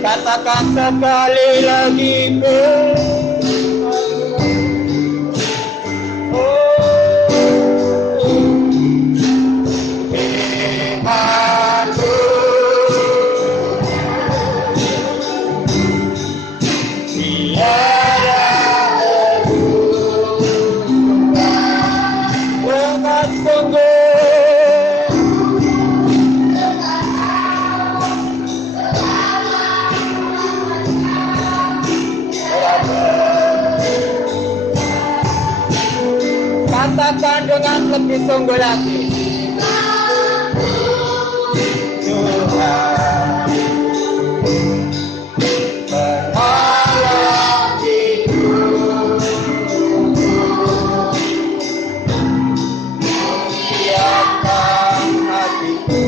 Katakan sekali lagi katakan dengan lebih sungguh lagi. Tuhan penolong hidupku, siapkan hatiku.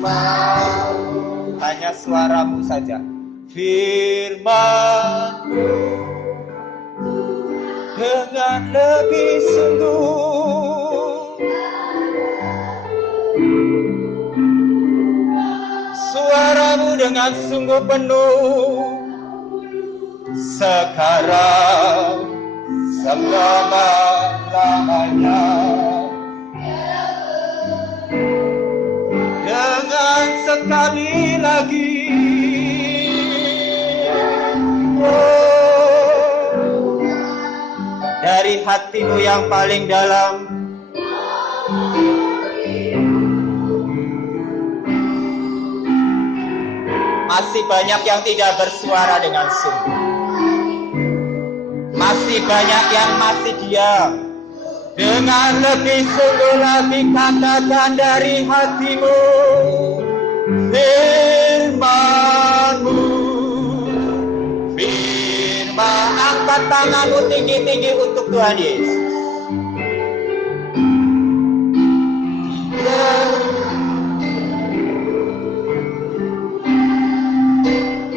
Tuhan hanya suaramu saja. Firman-Mu dengan lebih sungguh, suara-Mu dengan sungguh penuh, sekarang selama-lamanya, dengan sekali lagi. Dari hatimu yang paling dalam, masih banyak yang tidak bersuara dengan sungguh, masih banyak yang masih diam. Dengan lebih sungguh lagi katakan dari hatimu, firman-Mu. Angkat tanganmu tinggi-tinggi untuk Tuhan Yesus.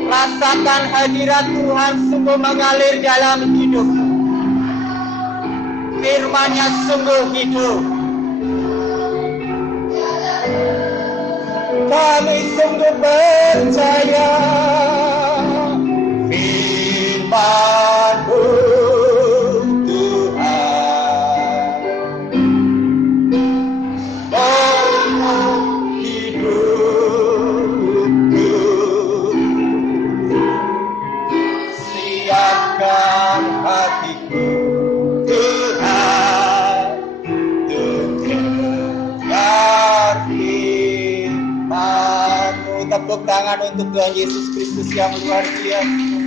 Rasakan hadirat Tuhan sungguh mengalir dalam hidupmu. Firman-Nya sungguh hidup. Kami sungguh percaya firman-Mu, Tuhan, penolong hidupku, siapkan hatiku, Tuhan, untuk dengar firman-Mu. Tepuk tangan untuk Tuhan Yesus Kristus yang luar biasa.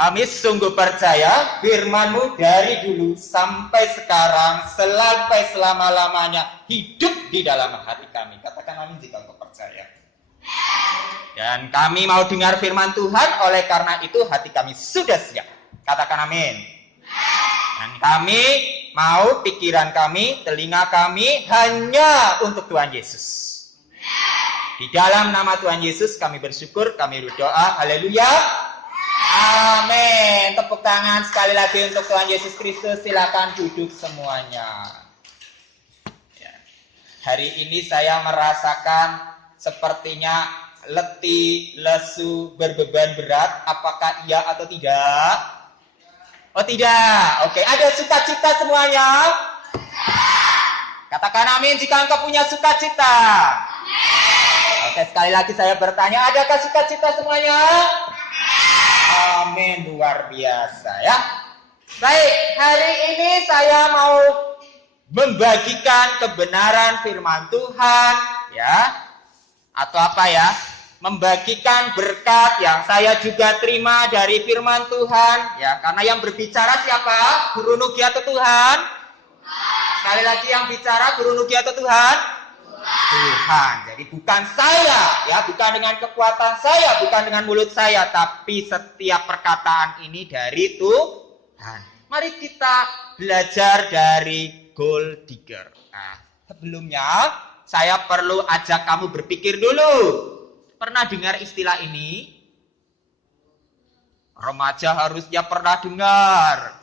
Kami sungguh percaya firman-Mu dari dulu sampai sekarang, sampai selama-lamanya hidup di dalam hati kami. Katakan amin jika engkau percaya. Dan kami mau dengar firman Tuhan, oleh karena itu hati kami sudah siap. Katakan amin. Dan kami mau pikiran kami, telinga kami hanya untuk Tuhan Yesus. Di dalam nama Tuhan Yesus kami bersyukur, kami berdoa. Haleluya. Amin. Tepuk tangan sekali lagi untuk Tuhan Yesus Kristus. Silakan duduk semuanya. Ya. Hari ini saya merasakan sepertinya letih, lesu, berbeban berat. Apakah iya atau tidak? Oh tidak. Oke, ada sukacita semuanya? Katakan amin jika engkau punya sukacita. Oke, sekali lagi saya bertanya, adakah sukacita semuanya? Amin, luar biasa ya. Baik, hari ini saya mau membagikan kebenaran firman Tuhan ya. Atau apa ya? Membagikan berkat yang saya juga terima dari firman Tuhan ya. Karena yang berbicara siapa? Guru Nugi atau Tuhan? Sekali lagi yang bicara Guru Nugi atau Tuhan? Tuhan. Jadi bukan saya ya, bukan dengan kekuatan saya, bukan dengan mulut saya, tapi setiap perkataan ini dari Tuhan. Mari kita belajar dari gold digger. Nah, sebelumnya saya perlu ajak kamu berpikir dulu. Pernah dengar istilah ini? Remaja harusnya pernah dengar.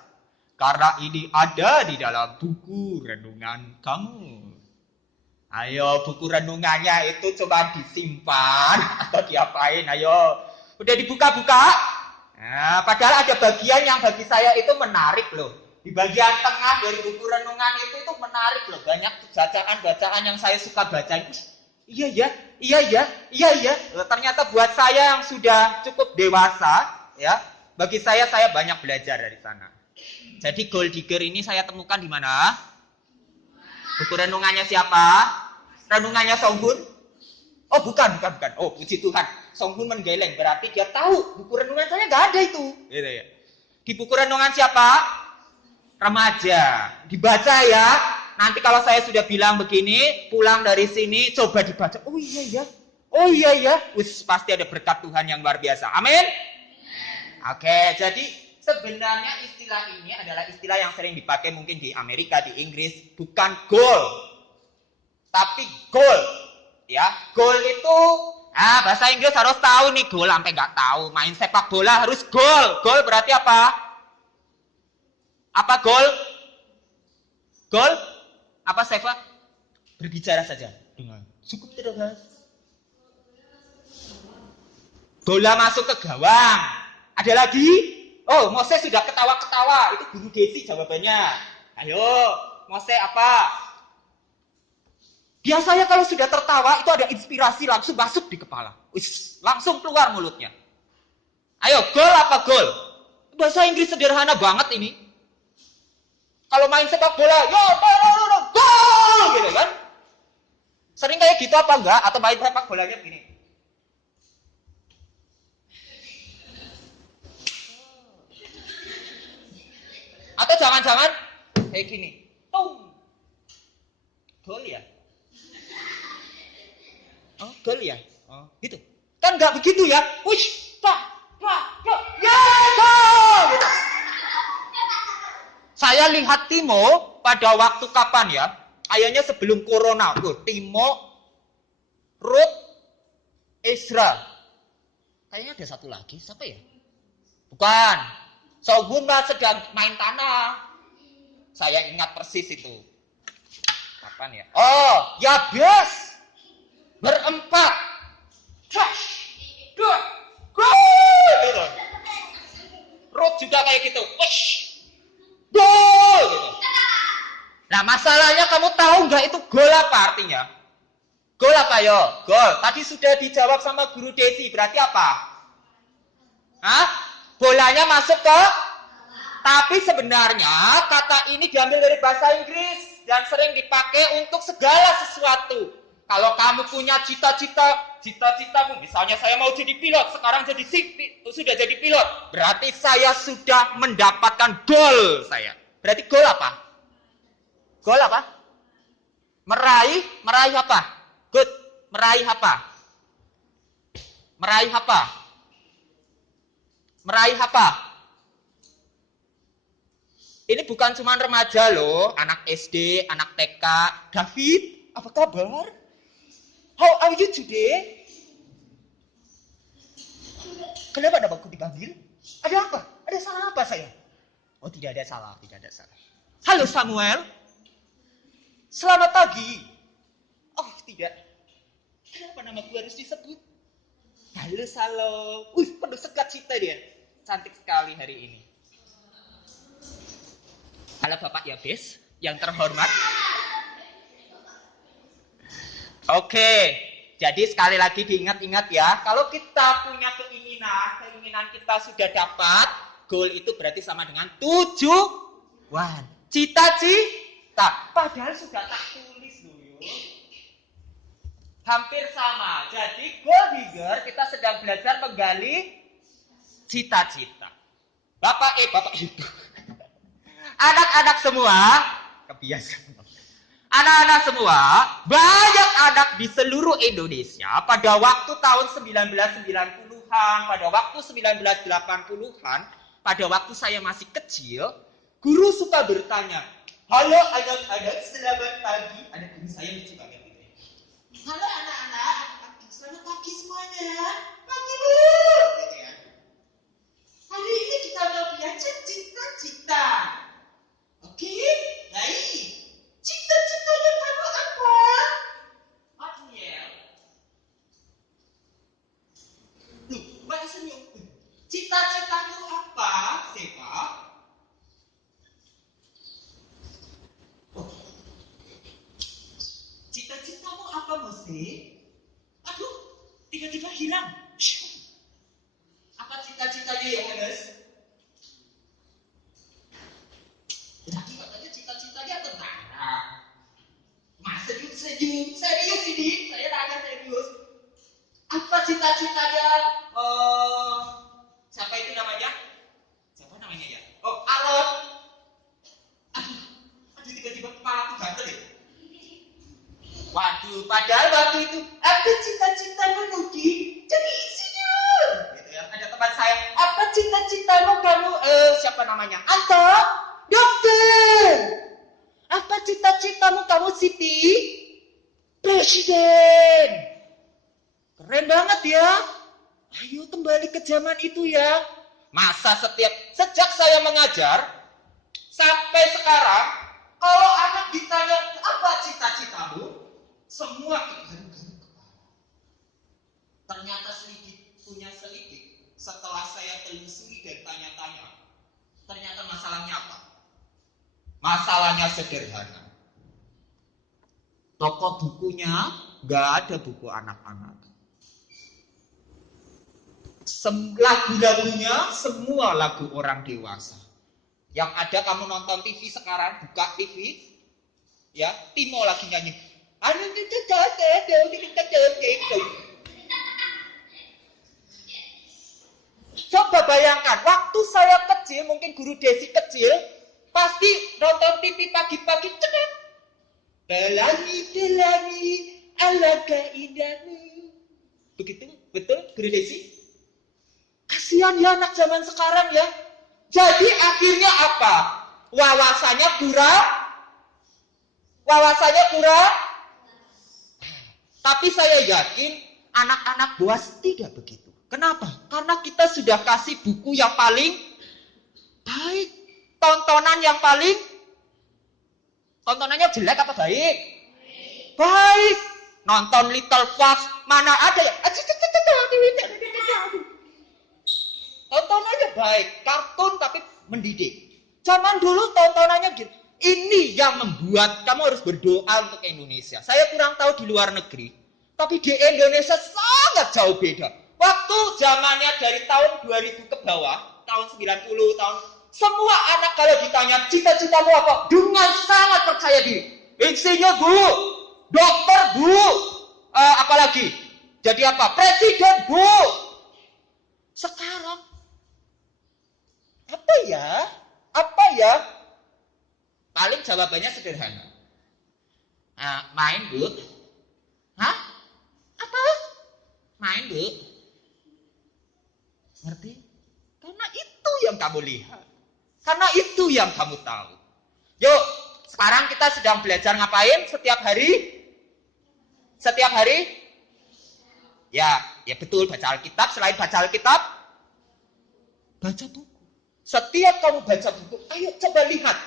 Karena ini ada di dalam buku renungan kamu. Ayo, buku renungannya itu coba disimpan atau diapain, ayo. Udah dibuka-buka? Nah, padahal ada bagian yang bagi saya itu menarik loh. Di bagian tengah dari buku renungan itu menarik loh. Banyak bacaan-bacaan yang saya suka baca. Iya ya. Ternyata buat saya yang sudah cukup dewasa, ya, bagi saya banyak belajar dari sana. Jadi gold digger ini saya temukan di mana? Buku renungannya siapa? Renungannya Song Hun? Oh bukan. Oh puji Tuhan. Song Hun menggeleng, berarti dia tahu buku renungan saya nggak ada itu. Gitu ya. Di buku renungan siapa? Remaja. Dibaca ya. Nanti kalau saya sudah bilang begini, pulang dari sini coba dibaca. Oh iya ya. Pasti ada berkat Tuhan yang luar biasa. Amin. Oke, jadi sebenarnya istilah ini adalah istilah yang sering dipakai mungkin di Amerika, di Inggris. Bukan goal, tapi goal. Ya, goal itu, bahasa Inggris harus tahu nih, goal sampai nggak tahu. Main sepak bola harus goal. Goal berarti apa? Apa goal? Goal? Apa Seva? Berbicara saja dengan cukup tegas. Bola masuk ke gawang. Ada lagi? Oh, Mose sudah ketawa-ketawa. Itu Guru Desi jawabannya. Ayo, Mose apa? Biasanya kalau sudah tertawa, itu ada inspirasi langsung masuk di kepala. Langsung keluar mulutnya. Ayo, gol apa gol? Bahasa Inggris sederhana banget ini. Kalau main sepak bola, gol! Gitu kan? Sering kayak gitu apa enggak? Atau main sepak bolanya begini. Atau jangan-jangan kayak gini. Gol ya? Oh, gol ya? Oh, gitu. Kan nggak begitu ya? Wush, ya, gol! Gitu. Saya lihat Timo pada waktu kapan ya? Kayaknya sebelum corona. Timo, Ruth, Ezra. Kayaknya ada satu lagi. Siapa ya? Bukan. Song Hun sedang main tanah. Saya ingat persis itu. Kapan ya? Oh, Yabes. Berempat. Gol! Gitu. Ruth juga kayak gitu. Gol! Gitu. Nah, masalahnya kamu tahu nggak itu gol apa artinya? Gol apa yo? Gol. Tadi sudah dijawab sama Guru Desi. Berarti apa? Bolanya masuk ke? Tapi sebenarnya kata ini diambil dari bahasa Inggris dan sering dipakai untuk segala sesuatu. Kalau kamu punya cita-citamu, misalnya saya mau jadi pilot, sekarang sudah jadi pilot, berarti saya sudah mendapatkan goal saya. Berarti goal apa? Goal apa? Meraih apa? Good. Meraih apa? Ini bukan cuma remaja loh, anak SD, anak TK. David, apa kabar? How are you today? Kenapa namaku dipanggil? Ada apa? Ada salah apa saya? Oh, tidak ada salah. Halo Samuel. Selamat pagi. Oh, tidak. Kenapa namaku harus disebut? Halo. Penuh sukacita dia. Cantik sekali hari ini. Halo Bapak Yabes yang terhormat. Oke. Jadi sekali lagi diingat-ingat ya, kalau kita punya keinginan kita sudah dapat, goal itu berarti sama dengan tujuan. Cita-cita. Padahal sudah tak tulis dulu. Hampir sama. Jadi goal digger kita sedang belajar menggali cita-cita. Bapak Ibu. Anak-anak semua, kebiasaan. Anak-anak semua, banyak anak di seluruh Indonesia pada waktu tahun 1990-an, pada waktu 1980-an, pada waktu saya masih kecil, guru suka bertanya, "Halo anak-anak, selamat pagi." Ada guru saya lucu banget gitu ya. "Halo anak-anak, selamat pagi semuanya." "Pagi Bu." Gitu ya. "Hari ini kita mau belajar cita-cita." "Oke, baik. Cita-citanya kamu apa?" "Admiel." "Loh, Mbak senyum. Cita-citamu apa, Seva?" "Oh, cita-citamu apa, Mose?" "Aduh, tiba-tiba hilang." "Apa cita-citanya ya, Hannes?" "Tadi katanya cita-citanya tentara." "Mas senyum, serius ini, saya tanya serius. Apa cita-citanya, siapa itu namanya? Siapa namanya ya? Oh, Alon." Aduh, tiba-tiba kepala aku gatel ya. Waduh, padahal waktu itu, "Apa cita-citamu, Nuki?" "Jadi insinyur." Gitu ya. Ada teman saya, "Apa cita-citamu kamu, siapa namanya? Anto? Dokter." "Apa cita-citamu kamu, Siti?" "Presiden." Keren banget ya. Ayo kembali ke zaman itu ya. Masa sejak saya mengajar sampai sekarang, kalau anak ditanya apa cita-citamu, semua garuk-garuk kepala. Ternyata punya sedikit. Setelah saya telusuri dan tanya-tanya, ternyata masalahnya apa? Masalahnya sederhana. Toko bukunya nggak ada buku anak-anak. Lagu-lagunya semua lagu orang dewasa. Yang ada kamu nonton TV sekarang, buka TV, ya, Timo lagi nyanyi. Coba bayangkan, waktu saya kecil, mungkin guru Desi kecil, pasti nonton TV pagi-pagi, cedet. Pelangi, alangkah indahmu. Begitu, betul, guru Desi? Kasihan ya anak zaman sekarang ya. Jadi akhirnya apa? Wawasannya kurang. Tapi saya yakin anak-anak BOAS tidak begitu. Kenapa? Karena kita sudah kasih buku yang paling baik. Tontonannya jelek apa baik? Baik. Nonton Little Fox, mana ada ya? Tontonannya baik, kartun tapi mendidik. Zaman dulu tontonannya gitu. Ini yang membuat kamu harus berdoa untuk Indonesia. Saya kurang tahu di luar negeri, tapi di Indonesia sangat jauh beda. Waktu zamannya dari tahun 2000 ke bawah, tahun 90, semua anak kalau ditanya cita-citamu apa, dengan sangat percaya diri. Insinyur Bu, dokter Bu, apalagi? Jadi apa? Presiden Bu. Sekarang apa ya? Paling jawabannya sederhana. Main Bu. Hah? Apa? Main Bu. Ngerti? Karena itu yang kamu lihat. Karena itu yang kamu tahu. Yuk, sekarang kita sedang belajar ngapain setiap hari? Ya betul, baca Alkitab. Selain baca Alkitab, baca buku. Setiap kamu baca buku, ayo coba lihat.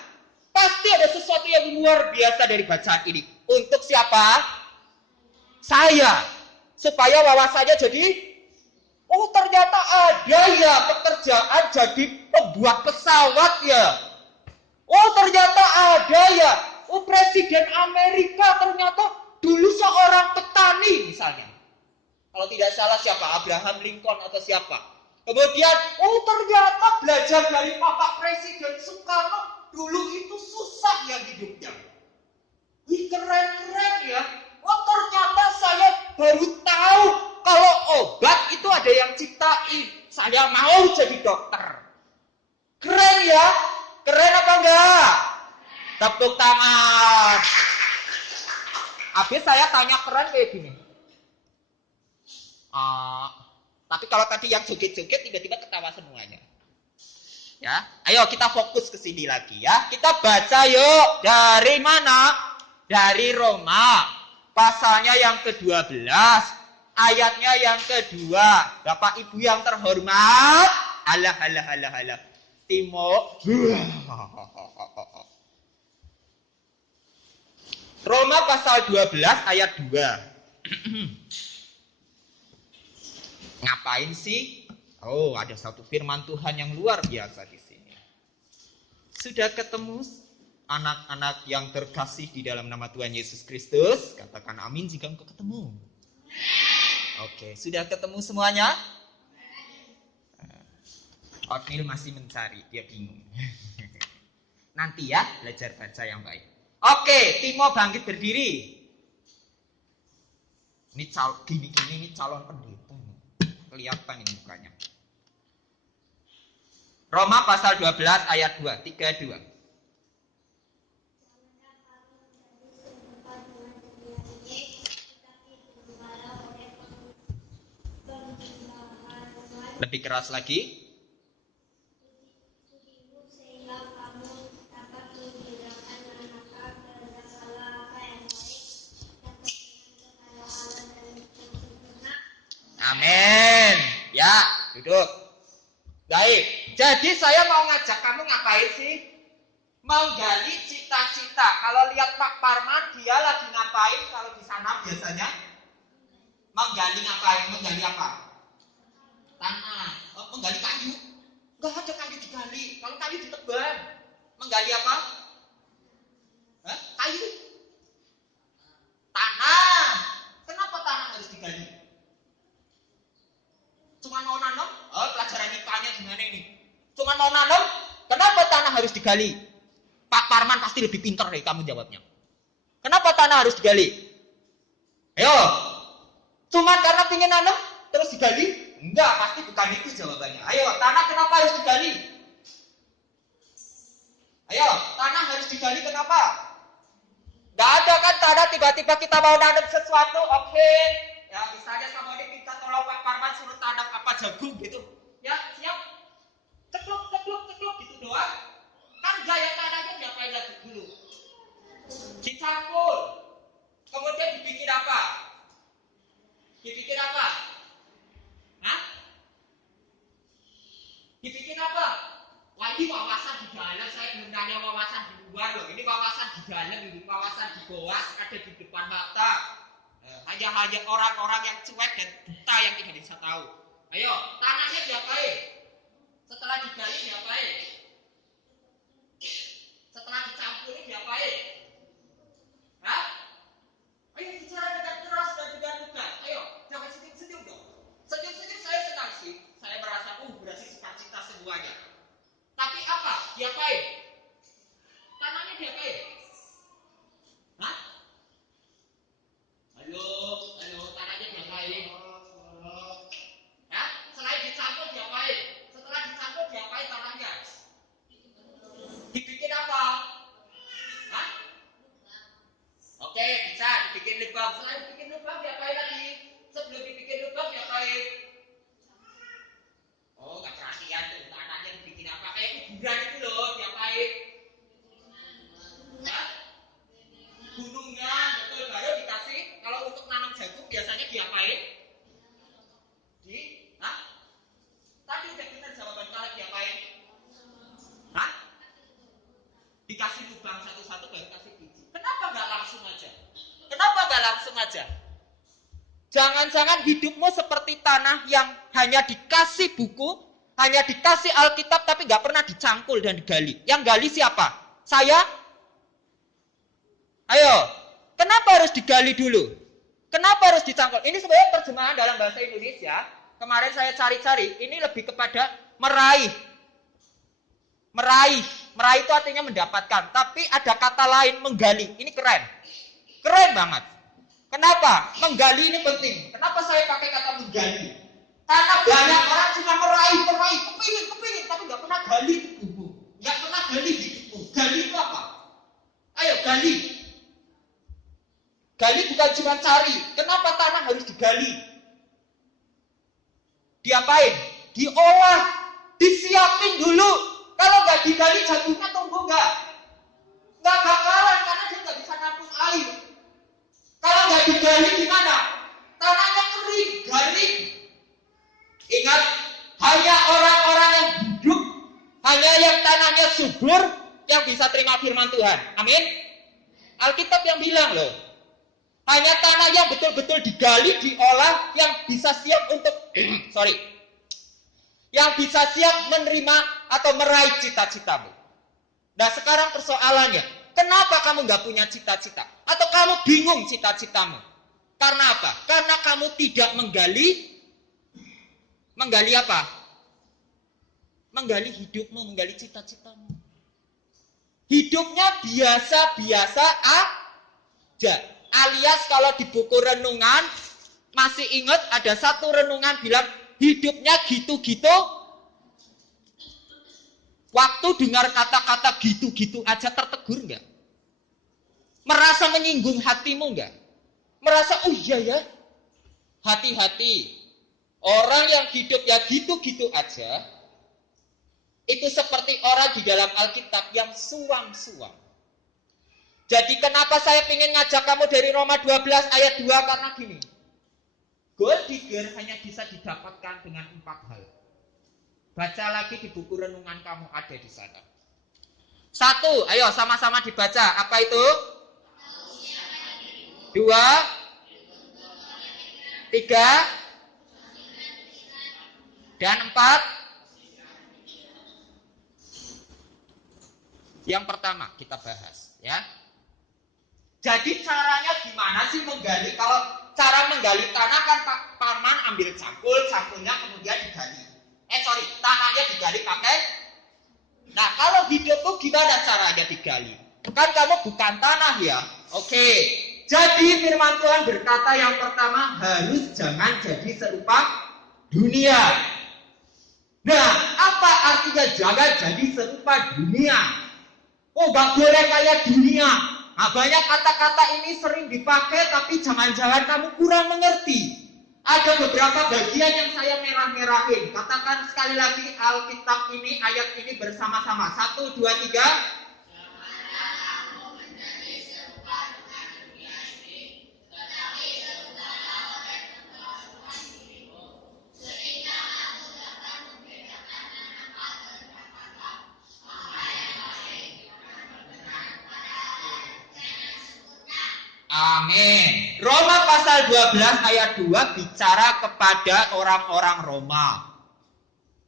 Pasti ada sesuatu yang luar biasa dari bacaan ini. Untuk siapa? Saya. Supaya wawasannya jadi, oh ternyata ada ya pekerjaan jadi pembuat pesawat ya. Oh ternyata ada ya. Oh Presiden Amerika ternyata dulu seorang petani misalnya. Kalau tidak salah siapa? Abraham Lincoln atau siapa? Kemudian, ternyata belajar dari Bapak Presiden Soekarno dulu itu susah ya hidupnya. Keren-keren ya. Ternyata saya baru tahu kalau obat itu ada yang ciptain. Saya mau jadi dokter. Keren ya? Keren apa enggak? Tepuk tangan. Habis saya tanya keren kayak gini. Tapi kalau tadi yang joget-joget tiba-tiba ketawa semuanya. Ya, ayo kita fokus ke sini lagi ya. Kita baca yuk. Dari mana? Dari Roma. Pasalnya yang ke-12. Ayatnya yang kedua. Bapak Ibu yang terhormat. Alah. Timo. Roma pasal 12 ayat 2. Ngapain sih? Ada satu firman Tuhan yang luar biasa di sini. Sudah ketemu anak-anak yang terkasih di dalam nama Tuhan Yesus Kristus? Katakan amin jika engkau ketemu. Oke, sudah ketemu semuanya? Otnil masih mencari, dia bingung. Nanti ya, belajar baca yang baik. Oke, Timo bangkit berdiri. Ini gini calon pendeta. Kelihatan ini mukanya. Roma pasal 12 ayat 2, 32. Lebih keras lagi. Amin. Ya, duduk. Baik. Jadi saya mau ngajak kamu ngapain sih? Menggali cita-cita. Kalau lihat Pak Parman, dia lagi ngapain kalau di sana biasanya? Menggali ngapain? Menggali apa? Tanah. Menggali kayu. Enggak ada kayu digali. Kalau kayu ditebang. Menggali apa? Kayu. Tanah. Kenapa tanah harus digali? Cuma mau nanam? Pelajaran IPA-nya gimana ini? Cuma mau nanam? Kenapa tanah harus digali? Pak Parman pasti lebih pintar dari kamu jawabnya. Kenapa tanah harus digali? Ayo. Cuma karena ingin nanam terus digali? Enggak, pasti bukan itu jawabannya. Ayo, tanah kenapa harus digali? Ayo, tanah harus digali kenapa? Enggak ada kan tanah tiba-tiba kita mau nanam sesuatu, oke. Ya, misalnya sama ini kita tolong Pak Parman suruh tanam apa jagung gitu. Ya, siap. Cekluk gitu doang. Kan gaya tanahnya diapain lagi dulu? Dicampur. Kemudian dibikin apa? Dibikin apa? Hah? Dibikin apa? Wah, ini wawasan di dalam, saya belum nanya wawasan di luar loh. Ini wawasan di dalam, ini wawasan di bawah, ada di depan mata. Hanya orang-orang yang cuek dan buta yang tidak bisa tahu. Ayo, tanahnya diapain? Setelah digali diapain? Setelah dicampurin diapain? Hah? Ayo bicara dengan keras dan dengan tegas. Ayo, jangan senyum-senyum dong. Senyum-senyum saya senang sih. Saya merasa berhasil cita-cita semuanya. Tapi apa? Diapain? Tanahnya diapain? Hah? Ayo, tanahnya diapain? Hah? Selain dicampur diapain? Setelah dicampur diapain tanahnya? Dibikin apa? Hah? Oke, bisa dibikin lubang. Selain dibikin lubang diapain lagi? Sebelum dibikin lubang diapain? Nggak perhatian tuh tanahnya dibikin apa? Kayak kuburan itu loh, diapain? Hah? Gunungan, betul, baru dikasih. Kalau untuk nanam jagung biasanya diapain? Hah? Tadi udah benar jawaban kalian diapain? Hah? Dikasih lubang satu-satu baru kasih biji. Kenapa nggak langsung aja? Kenapa nggak langsung aja? Jangan-jangan hidupmu seperti tanah yang hanya dikasih buku, hanya dikasih Alkitab, tapi nggak pernah dicangkul dan digali. Yang gali siapa? Saya? Ayo, kenapa harus digali dulu? Kenapa harus dicangkul? Ini sebenarnya terjemahan dalam bahasa Indonesia. Kemarin saya cari-cari, ini lebih kepada meraih. Meraih. Meraih itu artinya mendapatkan. Tapi ada kata lain, menggali. Ini keren. Keren banget. Kenapa? Menggali ini penting. Kenapa saya pakai kata menggali? Karena banyak orang cuma meraih, kepingin, tapi nggak pernah gali hidupmu. Nggak pernah gali hidupmu. Gali itu apa? Ayo, gali. Gali bukan cuma cari. Kenapa tanah harus digali? Diapain? Diolah. Disiapin dulu. Kalau nggak digali, jatuhnya tumbuh nggak? Nggak bakalan, karena dia nggak bisa nampung air. Kalau nggak digali gimana? Tanahnya kering, garing. Ingat, hanya orang-orang yang hidup, hanya yang tanahnya subur, yang bisa terima firman Tuhan. Amin. Alkitab yang bilang loh. Hanya tanah yang betul-betul digali, diolah, yang bisa siap untuk, yang bisa siap menerima atau meraih cita-citamu. Nah sekarang persoalannya, kenapa kamu nggak punya cita-cita? Atau kamu bingung cita-citamu? Karena apa? Karena kamu tidak menggali apa? Menggali hidupmu, menggali cita-citamu. Hidupnya biasa-biasa aja. Alias kalau di buku renungan, masih ingat ada satu renungan bilang, hidupnya gitu-gitu. Waktu dengar kata-kata gitu-gitu aja tertegur nggak? Merasa menyinggung hatimu nggak? Merasa, oh iya ya, hati-hati. Orang yang hidup ya gitu-gitu aja, itu seperti orang di dalam Alkitab yang suam-suam. Jadi kenapa saya ingin ngajak kamu dari Roma 12 ayat 2, karena gini. Gold digger hanya bisa didapatkan dengan 4 hal. Baca lagi di buku renungan kamu, ada di sana. 1, ayo sama-sama dibaca. Apa itu? 2, 3, dan 4. Yang pertama kita bahas, ya. Jadi caranya gimana sih menggali? Kalau cara menggali tanah kan Pak Parman ambil cangkulnya kemudian digali. Tanahnya digali pakai. Nah, kalau hidupmu gimana caranya digali? Kan kamu bukan tanah ya. Oke. Jadi firman Tuhan berkata yang pertama, harus jangan jadi serupa dunia. Nah, apa artinya jangan jadi serupa dunia? Oh, gak boleh kayak dunia. Nah, banyak kata-kata ini sering dipakai, tapi jangan-jangan kamu kurang mengerti. Ada beberapa bagian yang saya merah-merahin. Katakan sekali lagi Alkitab ini, ayat ini bersama-sama. 1, 2, 3. Amin. Roma pasal 12 ayat 2 bicara kepada orang-orang Roma.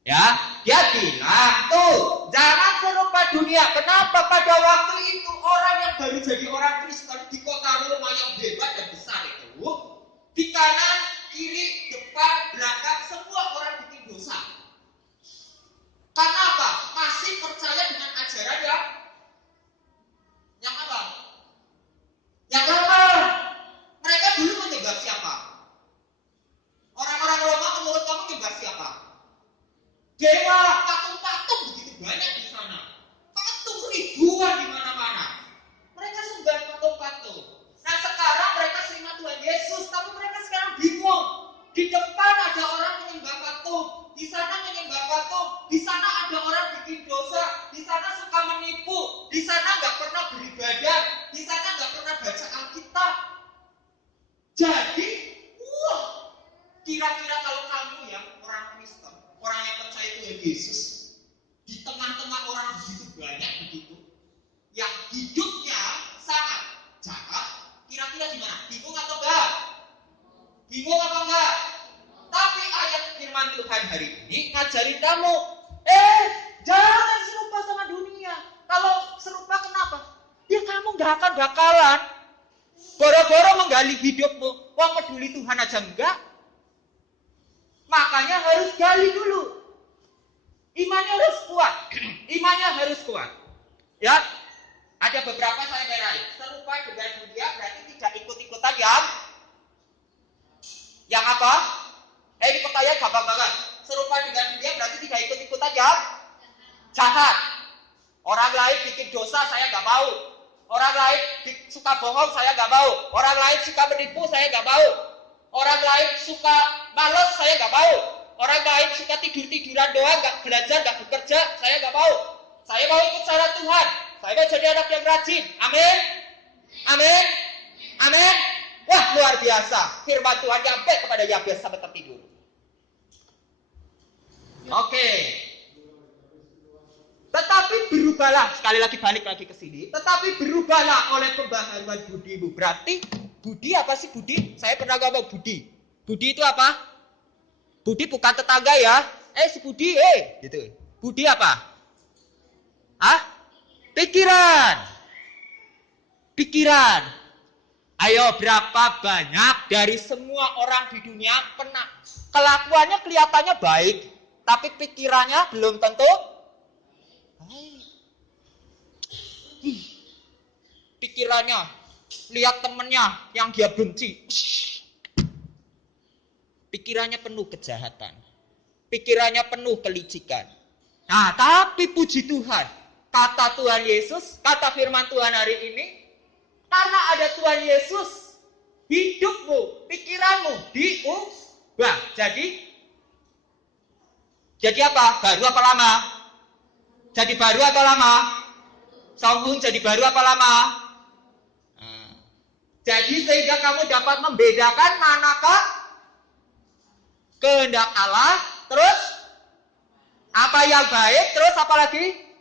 Ya, dia bilang, tuh, jangan serupa dunia. Kenapa pada waktu itu orang yang baru jadi orang Kristen di kota Roma yang hebat dan besar itu, di kanan, kiri, depan, belakang, semua orang bikin dosa. Karena apa? Masih percaya dengan ajaran yang apa? Yang lama. Mereka dulu menyembah siapa? Orang-orang Roma menurut kamu menyembah siapa? Dewa, patung-patung begitu banyak di sana. Patung ribuan di mana-mana. Mereka sembah patung-patung. Nah sekarang mereka terima Tuhan Yesus, tapi mereka sekarang bingung. Di depan ada orang menyembah patung, di sana menyembah patung, di sana ada orang bikin dosa, di sana suka menipu, di sana nggak pernah beribadah, di sana nggak pernah baca Alkitab. Jadi, kira-kira kalau kamu yang orang Kristen, orang yang percaya Tuhan Yesus, di tengah-tengah orang begitu banyak begitu, yang hidupnya sangat jahat, kira-kira gimana? Bingung atau enggak? Bingung apa enggak? Tapi ayat firman Tuhan hari ini ngajarin kamu, jangan serupa sama dunia. Kalau serupa kenapa? Ya kamu nggak akan bakalan. Boro-boro gali hidupmu? Wong peduli Tuhan aja enggak. Makanya harus gali dulu. Imannya harus kuat. Imannya harus kuat. Ya. Ada beberapa saya berai. Serupa dengan dunia berarti tidak ikut-ikutan yang apa? Ini pertanyaan gampang banget. Serupa dengan dunia berarti tidak ikut-ikutan yang jahat. Orang lain bikin dosa, saya nggak mau. Orang lain suka bohong, saya nggak mau. Orang lain suka menipu, saya nggak mau. Orang lain suka malas, saya nggak mau. Orang lain suka tidur-tiduran doang, nggak belajar, nggak bekerja, saya nggak mau. Saya mau ikut cara Tuhan. Saya mau jadi anak yang rajin. Amin. Amin. Amin. Wah, luar biasa. Firman Tuhan nyampe kepada Yabes sampai tertidur. Oke. Tetapi berubahlah, sekali lagi balik lagi ke sini. Tetapi berubahlah oleh pembaharuan budimu. Berarti budi apa sih budi? Saya pernah ngomong budi. Budi itu apa? Budi bukan tetangga ya. Si Budi, gitu. Budi apa? Pikiran. Pikiran. Ayo, berapa banyak dari semua orang di dunia kena kelakuannya kelihatannya baik, tapi pikirannya belum tentu baik. Pikirannya, lihat temennya yang dia benci. Pikirannya penuh kejahatan. Pikirannya penuh kelicikan. Nah, tapi puji Tuhan, kata Tuhan Yesus, kata firman Tuhan hari ini, karena ada Tuhan Yesus, hidupmu, pikiranmu diubah. Jadi apa? Baru apa lama? Jadi baru atau lama? Sombong jadi baru apa lama? Jadi sehingga kamu dapat membedakan manakah kehendak Allah, terus apa yang baik, terus apa lagi?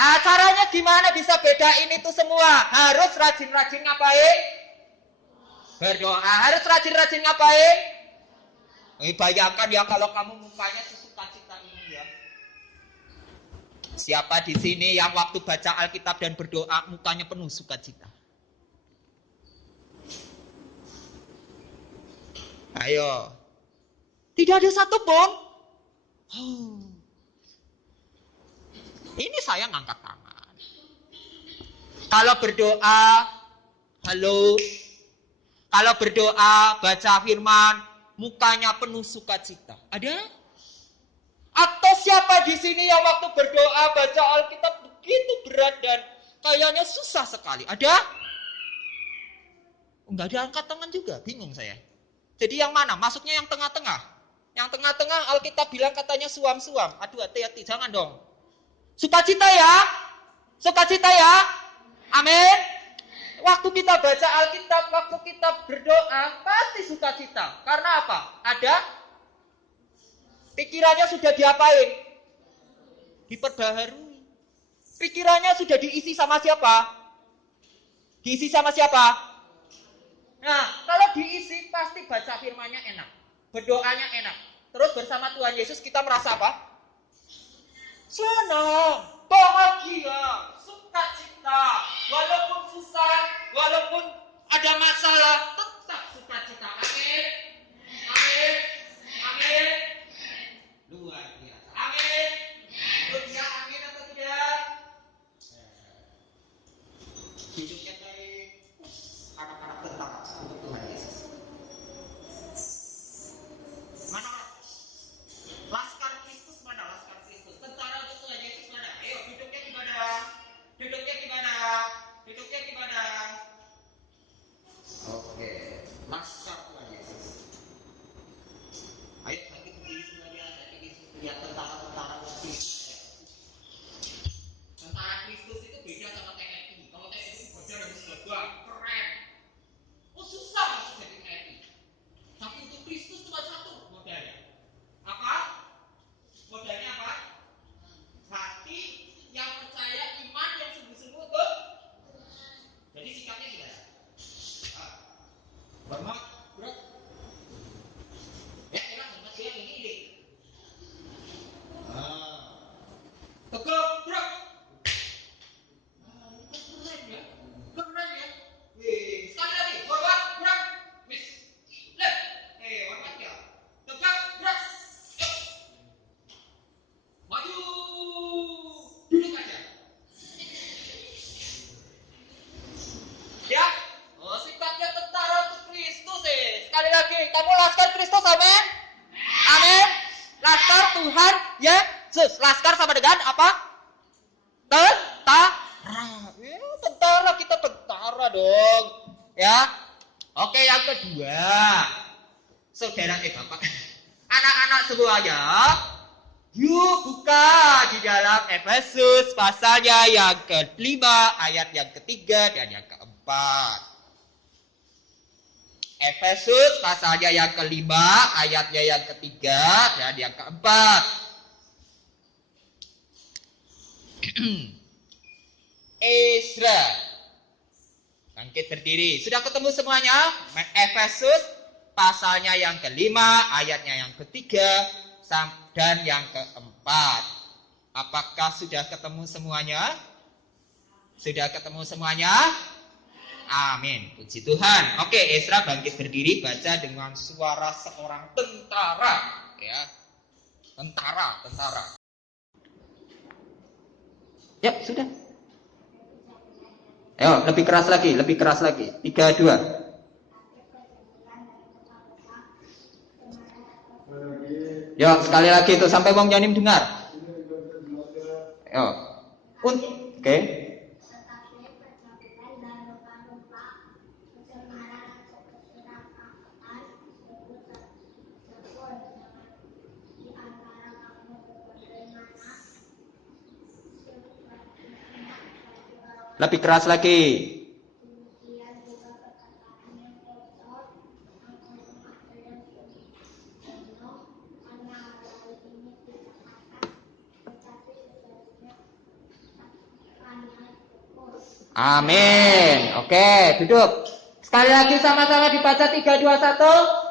Nah, caranya gimana bisa bedain itu semua? Harus rajin-rajin ngapain? Berdoa. Harus rajin-rajin ngapain? Bayangkan ya kalau kamu mukanya sesukacita ini ya. Siapa di sini yang waktu baca Alkitab dan berdoa mukanya penuh sukacita? Ayo. Tidak ada satupun. Ini saya ngangkat tangan. Kalau berdoa, halo. Kalau berdoa, baca firman, mukanya penuh sukacita. Ada? Atau siapa di sini yang waktu berdoa, baca Alkitab begitu berat dan kayaknya susah sekali? Ada? Enggak ada angkat tangan juga, bingung saya. Jadi yang mana? Masuknya yang tengah-tengah. Yang tengah-tengah Alkitab bilang katanya suam-suam. Aduh, hati-hati, jangan dong. Sukacita ya? Sukacita ya? Amin. Waktu kita baca Alkitab, waktu kita berdoa, pasti sukacita. Karena apa? Ada? Pikirannya sudah diapain? Diperbaharui. Pikirannya sudah diisi sama siapa? Diisi sama siapa? Nah, kalau diisi pasti baca firman-nya enak. Berdoanya enak. Terus bersama Tuhan Yesus kita merasa apa? Senang, bahagia, sukacita. Walaupun susah, walaupun ada masalah, tetap sukacita. Amin. Amin. Amin. Luar biasa. Amin. Dunia amin atau tidak? Hidupnya baik. Anak-anak tetap untuk Tuhan Yesus. Mana? Laskar Kristus mana? Laskar Kristus. Tentara untuk Tuhan Yesus mana? Ayo, duduknya di mana? Duduknya di mana? Duduknya di mana? Oke, laskar Tuhan Yesus. Ayo, bagi berdiri semuanya. Lihat tentara-tentara Kristus. Tentara Kristus itu beda sama TNI. Kalau TNI itu beda dari segala keren. Oh, susah masuk jadi TNI. Tapi untuk Kristus cuma satu modalnya. Apa? Modalnya apa? Hati yang percaya, iman yang sungguh-sungguh tuh. Jadi sikapnya gimana? Hormat, berat. Ya, enak hormat dia ini. Tegap, berat. Keren ya? Keren ya? Efesus. Laskar sama dengan apa? Tentara. Tentara, kita tentara dong. Ya. Oke, yang kedua. Saudara Bapak. Anak-anak semuanya, yuk buka di dalam Efesus pasalnya yang kelima, ayat yang ketiga dan yang keempat. Efesus pasalnya yang kelima, ayatnya yang ketiga dan yang keempat. Ezra bangkit berdiri. Sudah ketemu semuanya? Efesus pasalnya yang kelima, ayatnya yang ketiga dan yang keempat. Apakah sudah ketemu semuanya? Sudah ketemu semuanya? Amin. Puji Tuhan. Oke, Ezra bangkit berdiri, baca dengan suara seorang tentara, ya. Tentara. Ya, sudah. Ayo, lebih keras lagi. 3, 2. Ya, sekali lagi itu sampai Wong Janim dengar. Yo. Oke. Lebih keras lagi. Amin. Oke, duduk. Sekali lagi sama-sama dibaca 3, 2, 1.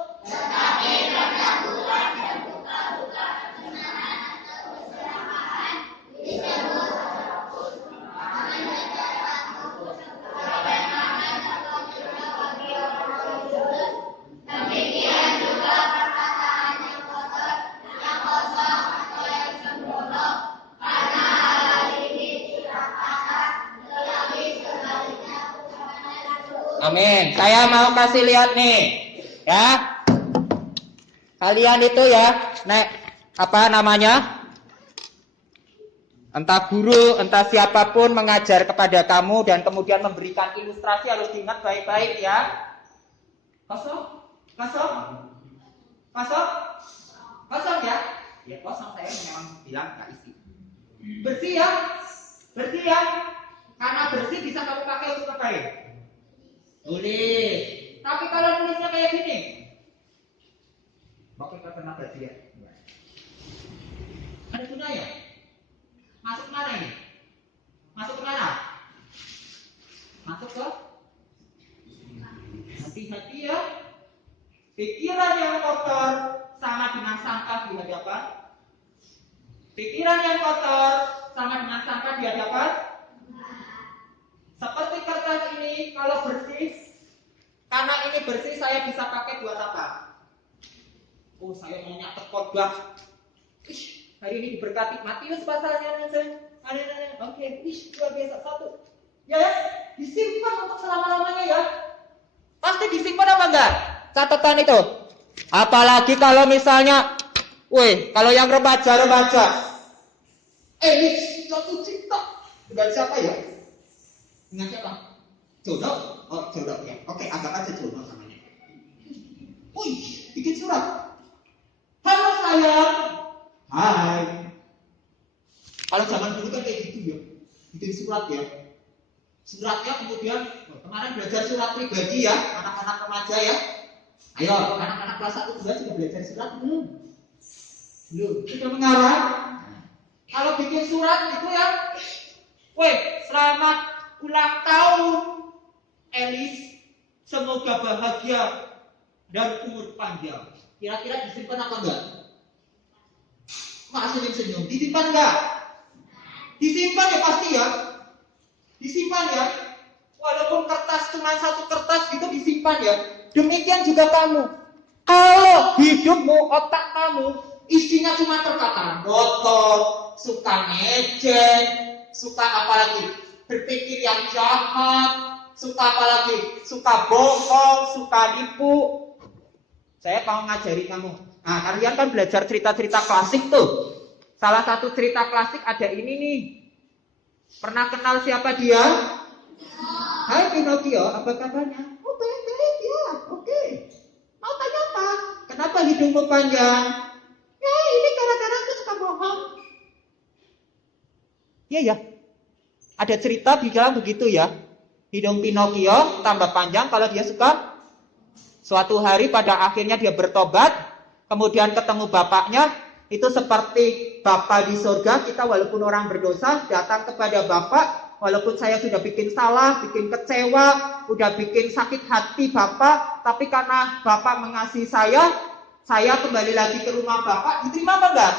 Amin. Saya mau kasih lihat nih, ya. Kalian itu ya, apa namanya? Entah guru, entah siapapun mengajar kepada kamu dan kemudian memberikan ilustrasi, harus diingat baik-baik ya. Kosong ya? Ya kosong, saya memang bilang nggak isi. Bersih ya. Karena bersih bisa kamu pakai untuk ngapain? Tulis. Tapi kalau tulisnya kayak gini, bakal pernah belajar ya? Ada gunanya? Masuk mana ini? Masuk ke mana? Masuk ke? Hati-hati ya. Pikiran yang kotor sama dengan sampah di hadapan. Pikiran yang kotor sama dengan sampah di hadapan. Seperti kertas ini, kalau bersih, karena ini bersih, saya bisa pakai buat apa? Oh, saya mau nyatet khotbah. Hari ini diberkati Matius pasalnya, oke, luar biasa. 1. Ya, disimpan untuk selama-lamanya ya. Pasti disimpan apa enggak? Catatan itu. Apalagi kalau misalnya, kalau yang remaja. Jatuh cinta. Dengan siapa ya? Dengan siapa? Jodoh? Oh, jodoh ya. Oke, anggap aja jodoh namanya. Bikin surat. Halo sayang. Hai. Kalau zaman dulu kan kayak gitu ya. Bikin surat ya. Suratnya kemudian, kemarin belajar surat pribadi ya, anak-anak remaja ya. Ayo, anak-anak kelas 1 juga sudah belajar surat belum? Sudah mengarah. Kalau bikin surat itu ya, selamat ulang tahun Elis, semoga bahagia dan umur panjang. Kira-kira disimpan apa enggak? Mak senyum-senyum. Disimpan enggak? Disimpan ya pasti ya. Disimpan ya. Walaupun kertas cuma 1 kertas gitu disimpan ya. Demikian juga kamu. Kalau hidupmu, otak kamu isinya cuma perkataan kotor, suka ngejek, suka apalagi berpikir yang jahat, suka apalagi suka bohong, suka nipu. Saya mau ngajari kamu. Nah, kalian kan belajar cerita-cerita klasik tuh. Salah satu cerita klasik ada ini nih. Pernah kenal siapa dia? Hai Pinocchio, apa kabarnya? Oh baik ya, oke. Mau tanya apa? Kenapa hidungmu panjang? Ya ini gara-gara aku suka bohong. Iya ya, ada cerita bilang begitu ya. Hidung Pinocchio tambah panjang kalau dia suka. Suatu hari pada akhirnya dia bertobat, kemudian ketemu bapaknya. Itu seperti Bapa di surga, kita walaupun orang berdosa datang kepada Bapak, walaupun saya sudah bikin salah, bikin kecewa, udah bikin sakit hati Bapak, tapi karena Bapak mengasihi saya kembali lagi ke rumah Bapak, diterima apa enggak?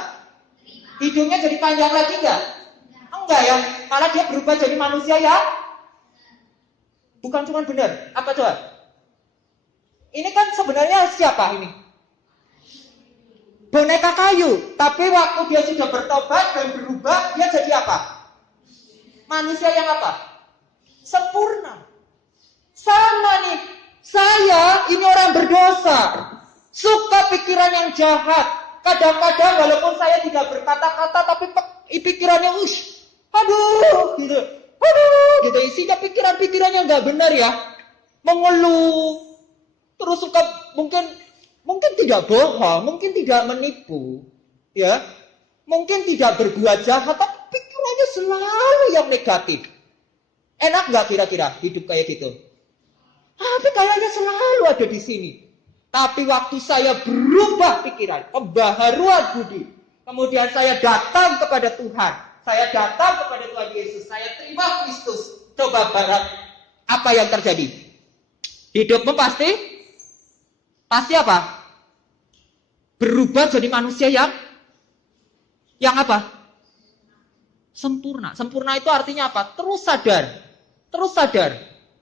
Hidungnya jadi panjang lagi enggak? Enggak ya, malah dia berubah jadi manusia ya. Bukan cuma benar, apa coba? Ini kan sebenarnya siapa ini? Boneka kayu, tapi waktu dia sudah bertobat dan berubah, dia jadi apa? Manusia yang apa? Sempurna. Sama nih, saya ini orang berdosa, suka pikiran yang jahat. Kadang-kadang walaupun saya tidak berkata-kata, tapi pikirannya aduh, gitu isinya pikiran-pikiran yang nggak benar ya, mengeluh, terus suka mungkin tidak bohong, mungkin tidak menipu, ya, mungkin tidak berbuat jahat, tapi pikirannya selalu yang negatif. Enak nggak kira-kira hidup kayak gitu? Tapi kayaknya selalu ada di sini. Tapi waktu saya berubah pikiran, pembaharuan budi, kemudian saya datang kepada Tuhan, saya datang kepada Tuhan Yesus, saya terima Kristus. Coba barat, apa yang terjadi? Hidupmu pasti apa? Berubah jadi manusia yang apa? Sempurna. Sempurna itu artinya apa? Terus sadar.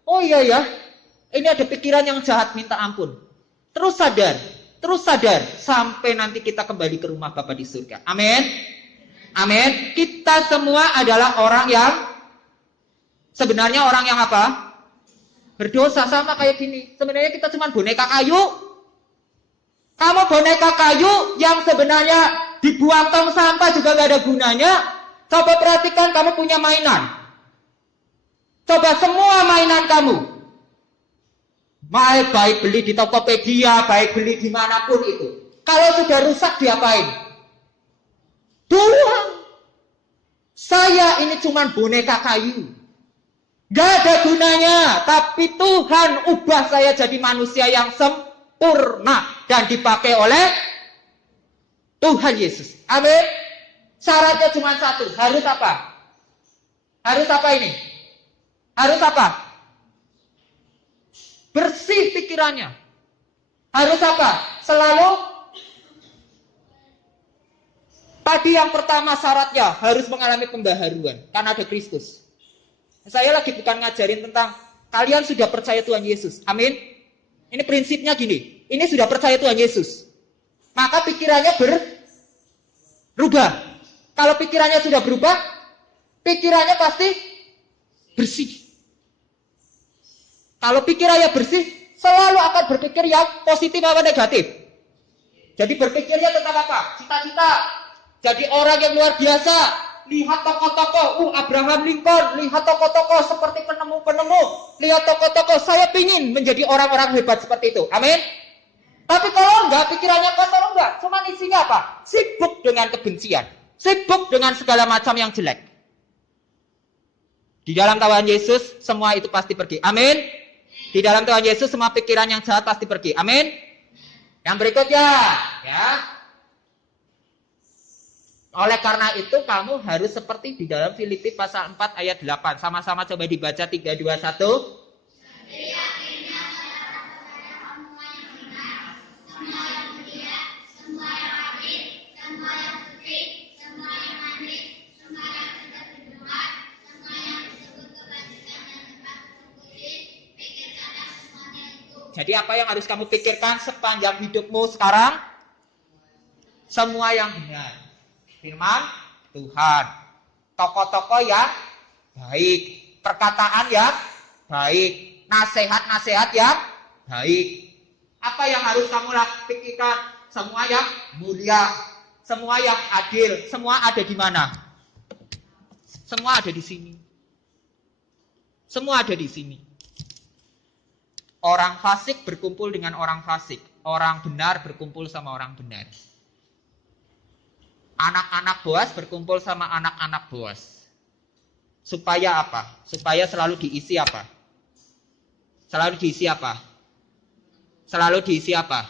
Oh iya ya, ini ada pikiran yang jahat, minta ampun. Terus sadar, sampai nanti kita kembali ke rumah Bapa di surga. Amin. Kita semua adalah orang yang sebenarnya orang yang apa? Berdosa, sama kayak gini. Sebenarnya kita cuma boneka kayu. Kamu boneka kayu yang sebenarnya dibuang tong sampah juga gak ada gunanya. Coba perhatikan, kamu punya mainan. Coba semua mainan kamu, baik beli di Tokopedia, baik beli dimanapun itu, kalau sudah rusak diapain? Buang. Saya ini cuma boneka kayu, gak ada gunanya. Tapi Tuhan ubah saya jadi manusia yang sempurna dan dipakai oleh Tuhan Yesus. Amin. Syaratnya cuma satu. Harus apa? Harus apa ini? Harus apa? Bersih pikirannya. Harus apa? Selalu. Tadi yang pertama syaratnya harus mengalami pembaharuan karena ada Kristus. Saya lagi bukan ngajarin tentang kalian sudah percaya Tuhan Yesus. Amin. Ini prinsipnya gini. Ini sudah percaya Tuhan Yesus, maka pikirannya berubah. Kalau pikirannya sudah berubah, pikirannya pasti bersih. Kalau pikirannya bersih, selalu akan berpikir yang positif atau negatif. Jadi berpikirnya tentang apa? Cita-cita. Jadi orang yang luar biasa. Lihat tokoh-tokoh, Abraham Lincoln. Lihat tokoh-tokoh seperti penemu-penemu. Lihat tokoh-tokoh, saya pingin menjadi orang-orang hebat seperti itu. Amin. Tapi kalau enggak, pikirannya kosong enggak. Cuma isinya apa? Sibuk dengan kebencian. Sibuk dengan segala macam yang jelek. Di dalam Tuhan Yesus, semua itu pasti pergi. Amin. Di dalam Tuhan Yesus, semua pikiran yang jahat pasti pergi. Amin. Yang berikutnya, ya. Oleh karena itu, kamu harus seperti di dalam Filipi pasal 4 ayat 8. Sama-sama coba dibaca 3, 2, 1. Jadi apa yang harus kamu pikirkan sepanjang hidupmu sekarang? Semua yang benar. Firman Tuhan. Tokoh-tokoh yang baik. Perkataan yang baik. Nasihat-nasihat yang baik. Apa yang harus kamu pikirkan? Semua yang mulia. semua yang adil, semua ada di mana? Semua ada di sini. Semua ada di sini. Orang fasik berkumpul dengan orang fasik. Orang benar berkumpul sama orang benar. Anak-anak Boas berkumpul sama anak-anak Boas. Supaya apa? Supaya selalu diisi apa? Selalu diisi apa? Selalu diisi apa?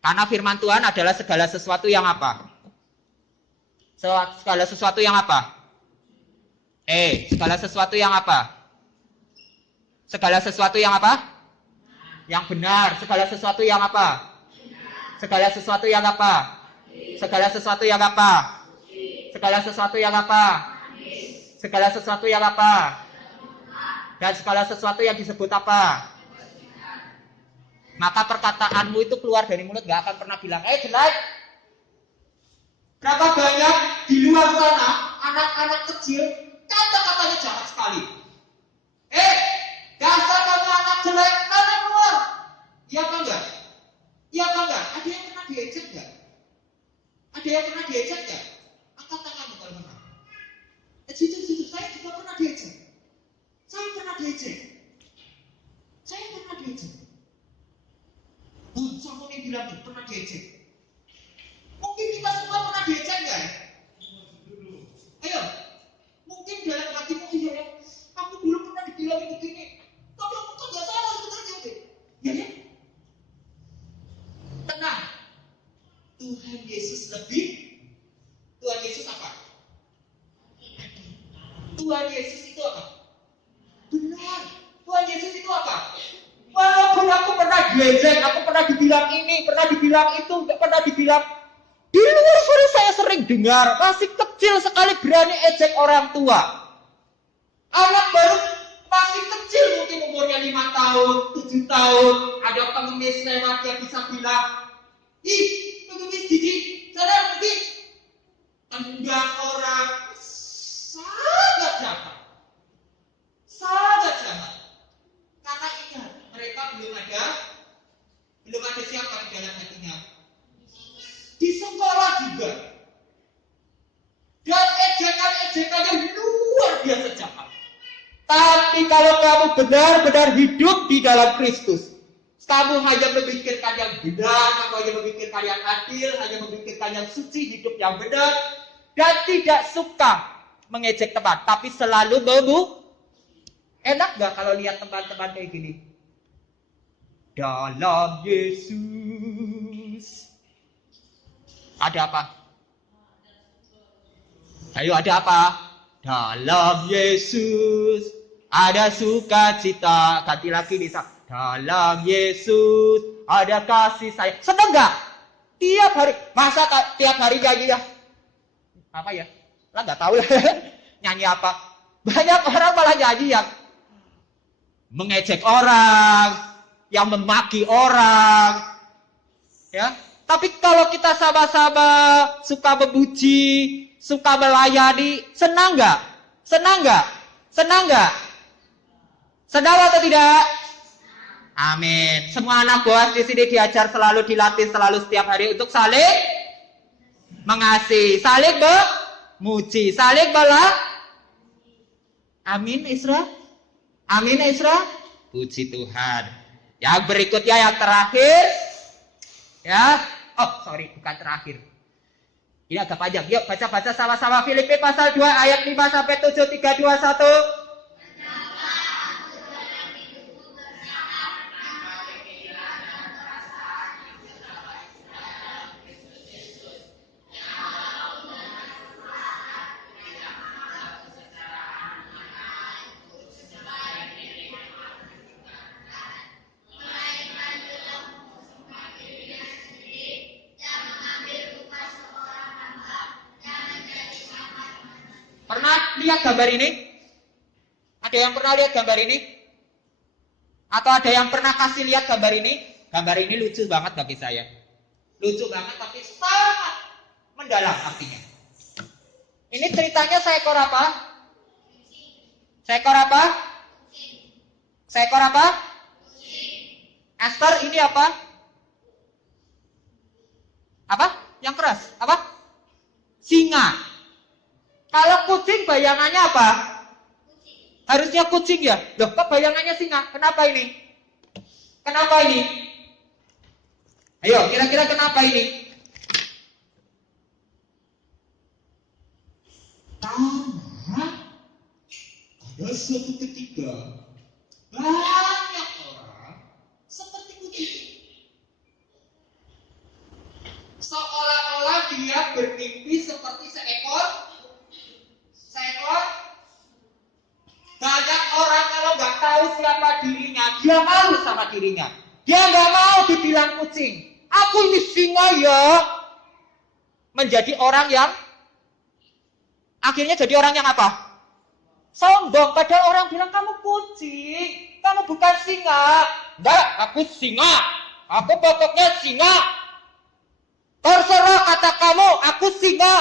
Karena firman Tuhan adalah segala sesuatu yang apa? Segala sesuatu yang apa? Segala sesuatu yang apa? Segala sesuatu yang apa? Yang benar. Segala sesuatu yang apa? Segala sesuatu yang apa? Segala sesuatu yang apa? Segala sesuatu yang apa? Segala sesuatu yang apa? Dan segala sesuatu yang disebut apa? Maka perkataanmu itu keluar dari mulut gak akan pernah bilang, jelek. Berapa banyak di luar sana anak-anak kecil kata-katanya jahat sekali. Dasar kamu anak jelek, kata keluar. Iya apa enggak? Iya apa enggak? Ada yang pernah diejek enggak? Ada yang pernah diejek enggak? Angkat tanganmu kalau pernah. Jujur, saya juga pernah diejek. Saya pernah diejek. Sama yang bilang pernah diejek. Mungkin kita semua pernah diejek enggak? Ayo, mungkin dalam hatimu ya, aku dulu pernah dibilang begini, tapi aku kan gak salah sebenarnya. Ya? Tenang. Tuhan Yesus lebih. Tuhan Yesus apa? Tuhan Yesus itu apa? Benar. Tuhan Yesus itu apa? Walaupun aku pernah diejek, aku pernah dibilang ini, pernah dibilang itu, gak pernah dibilang. Di luar sana saya sering dengar, masih kecil sekali berani ejek orang tua. Anak baru masih kecil, mungkin umurnya 5 tahun, 7 tahun, ada pengemis lewat yang bisa bilang, pengemis gigi, sana pergi. Tendang orang, sangat jahat. Sangat jahat. Karena ingat, mereka belum ada siapa di dalam hatinya. Di sekolah juga. Dan ejekan-ejekannya luar biasa jahat. Tapi kalau kamu benar-benar hidup di dalam Kristus, kamu hanya memikirkan yang benar, kamu hanya memikirkan yang adil, hanya memikirkan yang suci, hidup yang benar, dan tidak suka mengejek teman, tapi selalu enak gak kalau lihat teman-teman kayak gini? Dalam Yesus. Ada apa? Ayo, ada apa? Dalam Yesus ada sukacita. Ganti lagi nih, dalam Yesus ada kasih sayang. Seneng gak? Tiap hari. Masa tiap hari nyanyi ya? Apa ya? Lah gak tahu lah. Nyanyi apa? Banyak orang malah nyanyi yang mengejek orang, yang memaki orang, ya. Tapi kalau kita sama-sama suka memuji, suka melayani, senang nggak? Senang nggak? Senang nggak? Senang atau tidak? Amin. Semua anak Boas di sini diajar selalu, dilatih selalu setiap hari untuk saling mengasihi, saling memuji, saling Amin, Isra. Amin, Isra. Puji Tuhan. Yang berikutnya, yang terakhir, ya. Bukan terakhir. Ini agak panjang. Yuk baca-baca sama-sama Filipi pasal 2 ayat 5 sampai 7, 3, 2, 1. Lihat gambar ini? Ada yang pernah lihat gambar ini? Atau ada yang pernah kasih lihat gambar ini? Gambar ini lucu banget bagi saya. Lucu banget tapi sangat mendalam artinya. Ini ceritanya seekor apa? Seekor apa? Seekor apa? Esther ini apa? Apa? Yang keras. Apa? Singa. Kalau kucing bayangannya apa? Harusnya kucing ya. Loh, kok bayangannya singa? Kenapa ini? Kenapa ini? Ayo, kira-kira kenapa ini? Karena pada suatu ketika banyak orang seperti kucing. Seolah-olah dia bermimpi seperti seekor. Banyak orang kalau nggak tahu siapa dirinya, dia malu sama dirinya. Dia nggak mau dibilang kucing. Aku ini singa ya. Menjadi orang yang akhirnya jadi orang yang apa? Sombong. Padahal orang bilang kamu kucing, kamu bukan singa. Enggak, aku singa. Aku pokoknya singa. Terserah kata kamu, aku singa.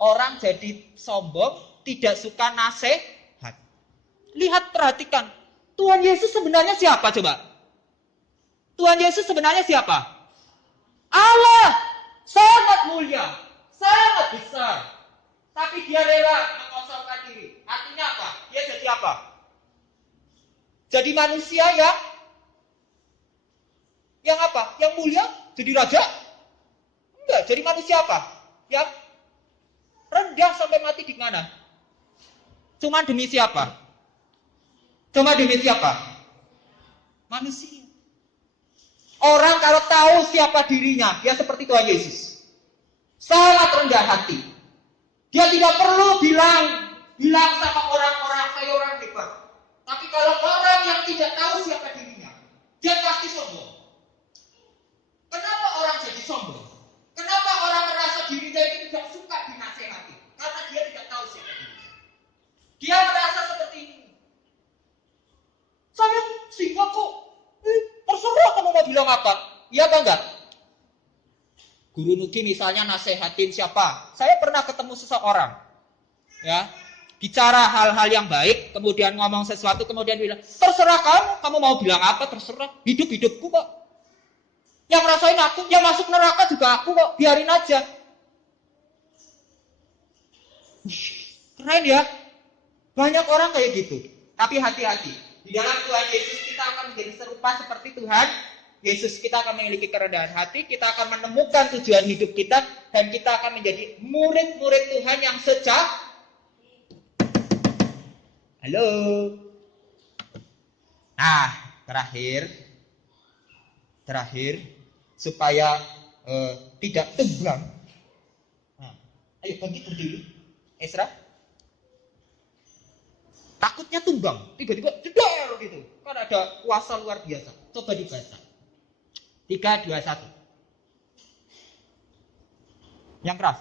Orang jadi sombong, tidak suka nasihat. Lihat, perhatikan. Tuhan Yesus sebenarnya siapa coba? Tuhan Yesus sebenarnya siapa? Allah. Sangat mulia, sangat besar. Tapi dia rela mengosongkan diri. Artinya apa? Dia jadi apa? Jadi manusia yang apa? Yang mulia? Jadi raja? Enggak, jadi manusia apa? Yang rendah sampai mati di mana? Cuma demi siapa? Cuma demi siapa? Manusia. Orang kalau tahu siapa dirinya, dia seperti Tuhan Yesus. Sangat rendah hati. Dia tidak perlu bilang sama orang-orang saya orang hebat. Tapi kalau orang yang tidak tahu siapa dirinya, dia pasti sombong. Kenapa orang jadi sombong? Kenapa orang merasa dirinya itu tidak suka dinasehati? Karena dia tidak tahu siapa dirinya. Dia merasa seperti ini. Saya singa kok. Terserah kamu mau bilang apa. Iya apa enggak? Guru Nuki misalnya nasehatin siapa? Saya pernah ketemu seseorang, ya, bicara hal-hal yang baik, kemudian ngomong sesuatu, kemudian bilang, terserah kamu mau bilang apa, terserah, hidupku kok. Yang rasain aku, yang masuk neraka juga aku kok, biarin aja. Keren ya, banyak orang kayak gitu. Tapi hati-hati, di dalam Tuhan Yesus kita akan menjadi serupa seperti Tuhan Yesus. Kita akan memiliki kerendahan hati, kita akan menemukan tujuan hidup kita, dan kita akan menjadi murid-murid Tuhan yang Halo. Nah, terakhir supaya tidak tegang. Nah, ayo bangkit berdiri. Ezra. Takutnya tumbang, tiba-tiba jedar gitu. Kan ada kuasa luar biasa. Coba dibaca. 3, 2, 1. Yang keras.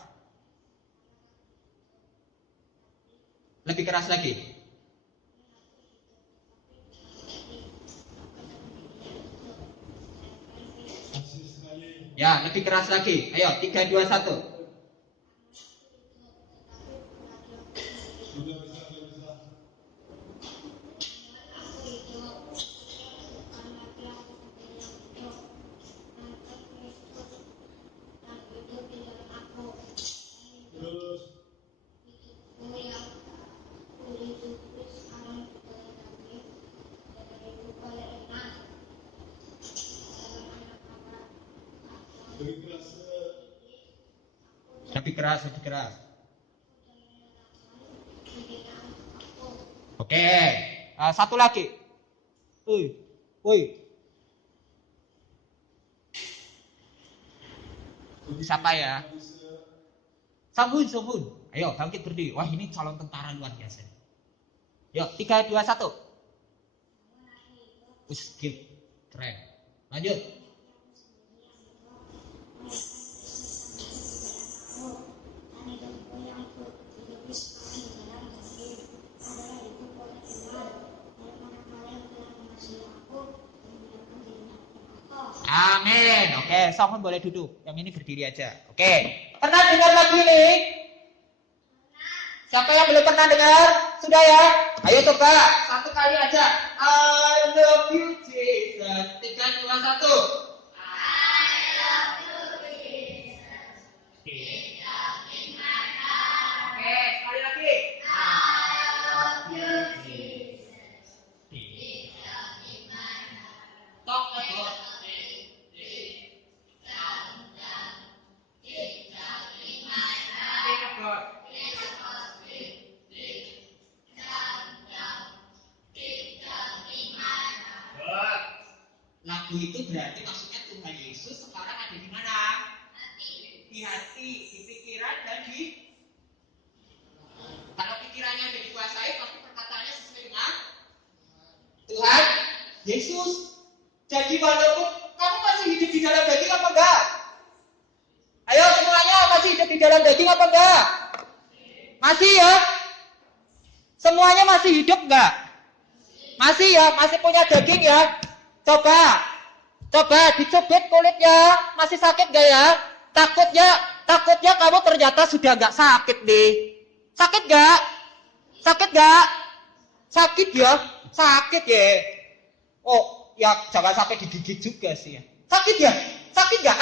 Lebih keras lagi. Ya, lebih keras lagi. Ayo, 3, 2, 1. Lebih keras. Oke, satu lagi. Woi. Siapa ya? Sambun. Ayo, bangkit berdiri. Wah, ini calon tentara luar biasa. Yuk, 3, 2, 1. Skip. Keren. Lanjut. Amin. Oke, Songhun boleh duduk. Yang ini berdiri aja. Oke. Pernah dengar lagu ini? Siapa yang belum pernah dengar? Sudah ya? Ayo coba satu kali aja. I love you Jesus. 3, 2, 1. I love you Madu itu berarti maksudnya Tuhan Yesus sekarang ada di mana? Di hati, di pikiran, dan di... Kalau pikirannya ada dikuasai, pasti perkataannya sesuai dengan Tuhan Yesus. Jadi walaupun kamu masih hidup di dalam daging apa enggak? Ayo semuanya, masih hidup di dalam daging apa enggak? Masih ya? Semuanya masih hidup enggak? Masih ya? Masih punya daging ya? Coba dicubit kulitnya, masih sakit enggak ya? Takutnya kamu ternyata sudah enggak sakit deh. Sakit enggak? Sakit enggak? Sakit ya? Sakit ya? Oh, ya jangan sampai digigit juga sih ya. Sakit ya? Sakit enggak?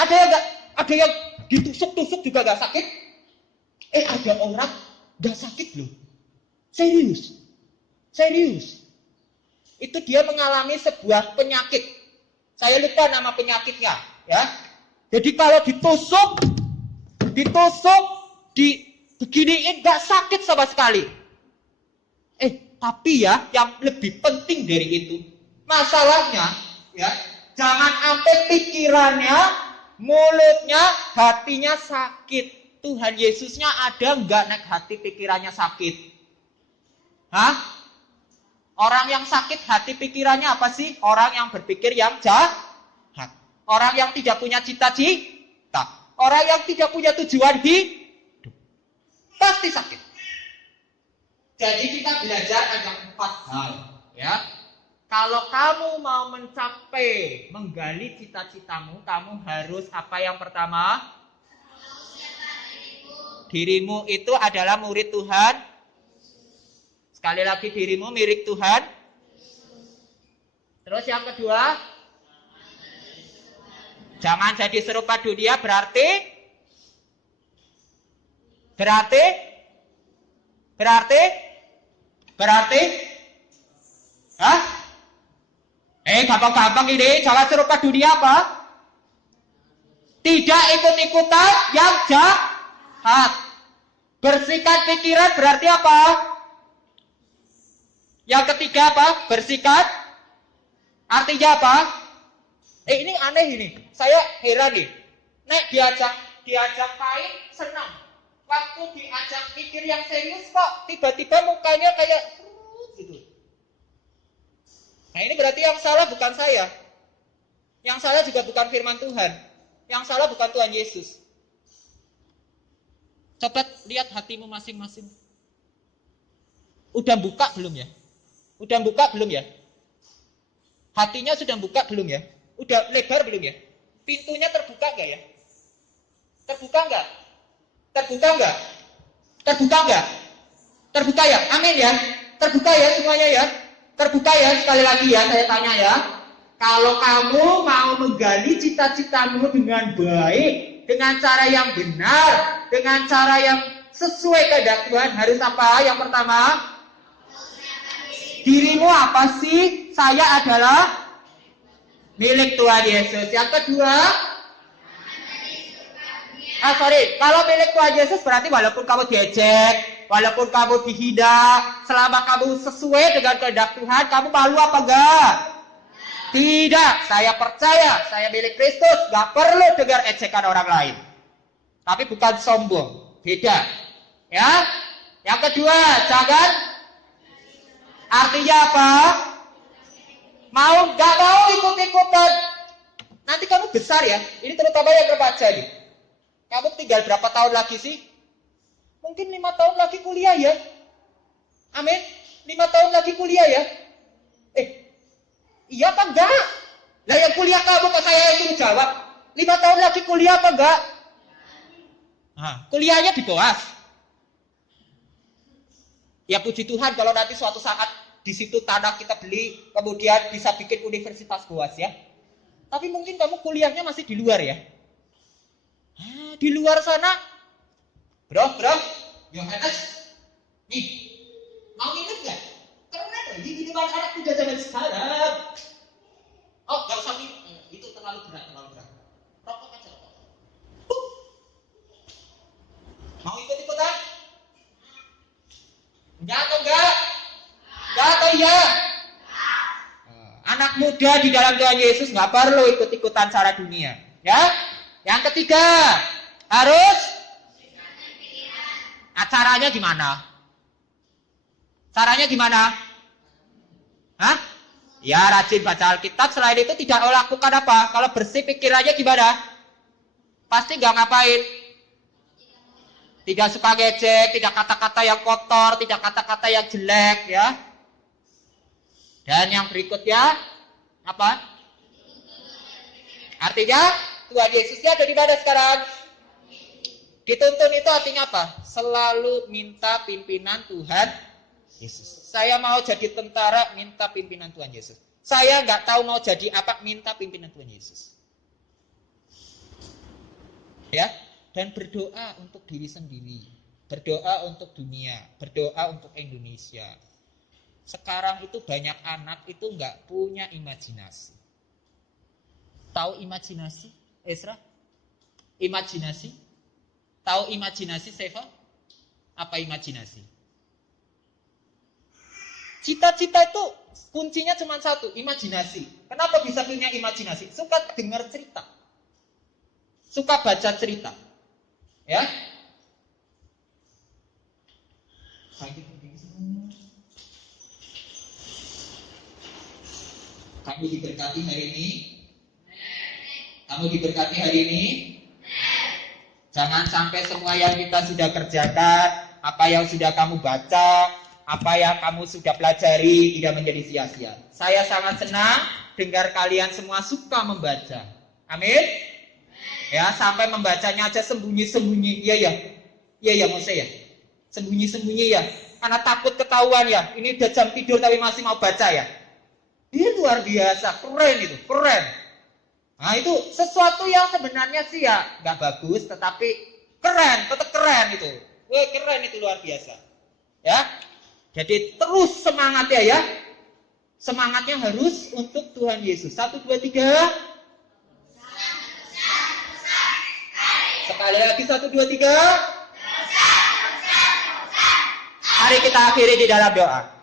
Ada yang ditusuk-tusuk juga enggak sakit? Ada orang enggak sakit loh. Serius. Itu dia mengalami sebuah penyakit. Saya lupa nama penyakitnya, ya. Jadi kalau ditusuk beginiin enggak sakit sama sekali. Tapi ya yang lebih penting dari itu, masalahnya ya, jangan sampai pikirannya, mulutnya, hatinya sakit. Tuhan Yesusnya ada enggak naik hati pikirannya sakit? Hah? Orang yang sakit hati pikirannya apa sih? Orang yang berpikir yang jahat. Orang yang tidak punya cita-cita. Orang yang tidak punya tujuan hidup. Pasti sakit. Jadi kita belajar ada 4 hal, ya. Kalau kamu mau mencapai, menggali cita-citamu, kamu harus apa yang pertama? Dirimu itu adalah murid Tuhan. Sekali lagi, dirimu mirip Tuhan. Terus yang kedua, jangan jadi serupa dunia, berarti hah? Gampang-gampang ini, jangan serupa dunia apa? Tidak ikut-ikutan yang jahat. Bersikat pikiran berarti apa? Yang ketiga apa? Bersikat. Artinya apa? Ini aneh ini. Saya heran nih. Nek diajak main senang. Waktu diajak pikir yang serius kok tiba-tiba mukanya kayak gitu. Nah ini berarti yang salah bukan saya. Yang salah juga bukan firman Tuhan. Yang salah bukan Tuhan Yesus. Coba lihat hatimu masing-masing. Udah buka belum ya? Hatinya sudah buka belum ya? Udah lebar belum ya? Pintunya terbuka enggak ya? Terbuka enggak? Terbuka ya? Amin ya? Terbuka ya semuanya ya? Terbuka ya, sekali lagi ya saya tanya ya. Kalau kamu mau menggali cita-citamu dengan baik, dengan cara yang benar, dengan cara yang sesuai kehendak Tuhan, harus apa? Yang pertama, dirimu apa sih? Saya adalah milik Tuhan Yesus. Yang kedua, kalau milik Tuhan Yesus berarti walaupun kamu diejek, walaupun kamu dihina, selama kamu sesuai dengan kehendak Tuhan, kamu malu apa enggak? Tidak, saya percaya, saya milik Kristus, enggak perlu dengar ejekan orang lain. Tapi bukan sombong, beda. Ya. Yang kedua, jangan, artinya apa? Enggak mau ikut-ikutan. Nanti kamu besar ya. Ini terutama yang remaja nih. Kamu tinggal berapa tahun lagi sih? Mungkin 5 tahun lagi kuliah ya. Amin. 5 tahun lagi kuliah ya. Iya apa enggak? Lah yang kuliah kamu kok saya yang jawab. 5 tahun lagi kuliah apa enggak? Kuliahnya di Boas. Ya puji Tuhan kalau nanti suatu saat di situ tanah kita beli, kemudian bisa bikin universitas Boas ya. Tapi mungkin kamu kuliahnya masih di luar ya. Di luar sana, bro, Yohanes, nih, mau minum nggak? Keren loh, ini minuman anak muda zaman sekarang. Oh, nggak usah minum, itu terlalu berat. Rokok aja. Mau ikut-ikutan? Enggak atau enggak? Enggak atau iya? Anak muda di dalam Tuhan Yesus nggak perlu ikut-ikutan cara dunia. Ya. Yang ketiga, harus caranya gimana? Caranya gimana? Hah? Ya, rajin baca Alkitab. Selain itu tidak lakukan apa? Kalau bersih pikirannya gimana? Pasti nggak ngapain. Tidak suka ngejek, tidak kata-kata yang kotor, tidak kata-kata yang jelek, ya. Dan yang berikutnya apa? Artinya Tuhan Yesusnya ada di mana sekarang? Dituntun itu artinya apa? Selalu minta pimpinan Tuhan Yesus. Saya mau jadi tentara, minta pimpinan Tuhan Yesus. Saya nggak tahu mau jadi apa, minta pimpinan Tuhan Yesus. Ya, dan berdoa untuk diri sendiri, berdoa untuk dunia, berdoa untuk Indonesia. Sekarang itu banyak anak itu nggak punya imajinasi. Tahu imajinasi, Ezra? Imajinasi? Tahu imajinasi, Seva? Apa imajinasi? Cita-cita itu kuncinya cuma satu, imajinasi. Kenapa bisa punya imajinasi? Suka dengar cerita. Suka baca cerita. Ya? Kamu diberkati hari ini? Kamu diberkati hari ini? Jangan sampai semua yang kita sudah kerjakan, apa yang sudah kamu baca, apa yang kamu sudah pelajari tidak menjadi sia-sia. Saya sangat senang dengar kalian semua suka membaca. Amin. Ya, sampai membacanya aja sembunyi-sembunyi. Iya ya Mose ya. Sembunyi-sembunyi ya. Karena takut ketahuan ya. Ini udah jam tidur tapi masih mau baca ya. Ini luar biasa, keren itu, keren. Nah itu sesuatu yang sebenarnya sih ya nggak bagus, tetapi keren, tetap keren itu. Wah keren itu luar biasa. Ya, jadi terus semangat ya. Semangatnya harus untuk Tuhan Yesus. 1, 2, 3. Sekali lagi 1, 2, 3. Mari kita akhiri di dalam doa.